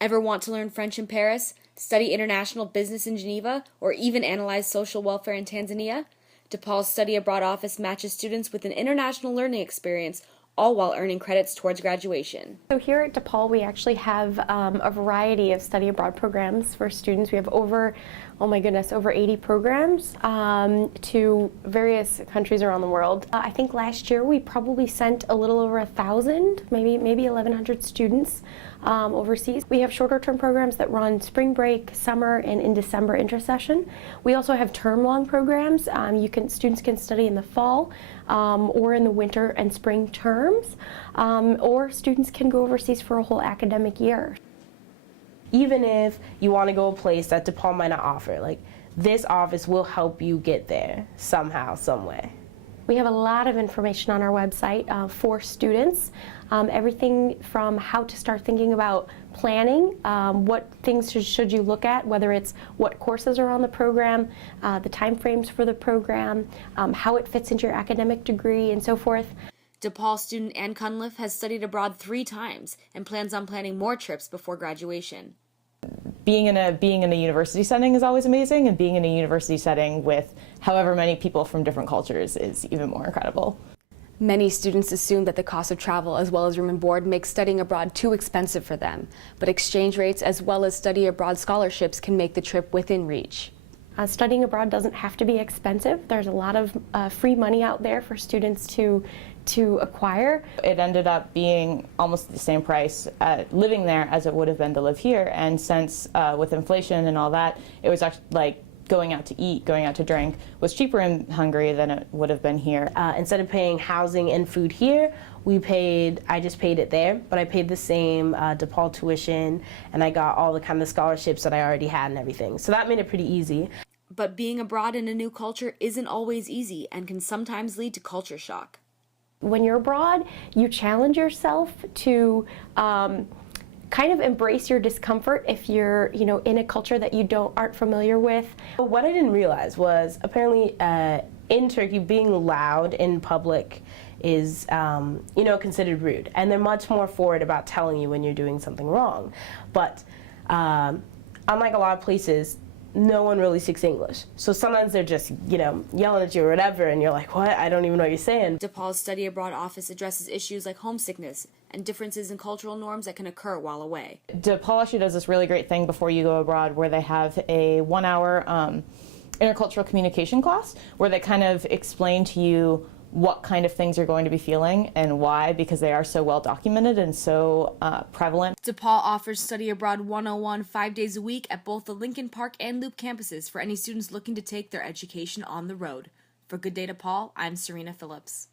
Ever want to learn French in Paris, study international business in Geneva, or even analyze social welfare in Tanzania? DePaul's Study Abroad office matches students with an international learning experience, all while earning credits towards graduation. So here at DePaul, we actually have a variety of study abroad programs for students. We have over 80 programs to various countries around the world. I think last year we probably sent a little over 1,000, maybe 1,100 students overseas. We have shorter term programs that run spring break, summer, and in December intersession. We also have term-long programs. Students can study in the fall or in the winter and spring terms, or students can go overseas for a whole academic year. Even if you want to go a place that DePaul might not offer, like this office will help you get there somehow, some way. We have a lot of information on our website for students. Everything from how to start thinking about planning, what things should you look at, whether it's what courses are on the program, the time frames for the program, how it fits into your academic degree, and so forth. DePaul student Ann Cunliffe has studied abroad 3 times and plans on planning more trips before graduation. Being in a university setting is always amazing, and being in a university setting with however many people from different cultures is even more incredible. Many students assume that the cost of travel as well as room and board makes studying abroad too expensive for them, but exchange rates as well as study abroad scholarships can make the trip within reach. Studying abroad doesn't have to be expensive. There's a lot of free money out there for students to acquire. It ended up being almost the same price living there as it would have been to live here, and since with inflation and all that, it was actually like going out to eat, going out to drink was cheaper in Hungary than it would have been here. Instead of paying housing and food here, I just paid it there, but I paid the same DePaul tuition, and I got all the kind of scholarships that I already had and everything. So that made it pretty easy. But being abroad in a new culture isn't always easy and can sometimes lead to culture shock. When you're abroad, you challenge yourself to kind of embrace your discomfort if you're, in a culture that you aren't familiar with. What I didn't realize was apparently in Turkey, being loud in public is, considered rude, and they're much more forward about telling you when you're doing something wrong. But unlike a lot of places, no one really speaks English. So sometimes they're just, yelling at you or whatever, and you're like, what? I don't even know what you're saying. DePaul's Study Abroad office addresses issues like homesickness and differences in cultural norms that can occur while away. DePaul actually does this really great thing before you go abroad where they have a 1-hour intercultural communication class where they kind of explain to you what kind of things you're going to be feeling and why, because they are so well documented and so prevalent. DePaul offers Study Abroad 101 5 days a week at both the Lincoln Park and Loop campuses for any students looking to take their education on the road. For Good Day DePaul, I'm Serena Phillips.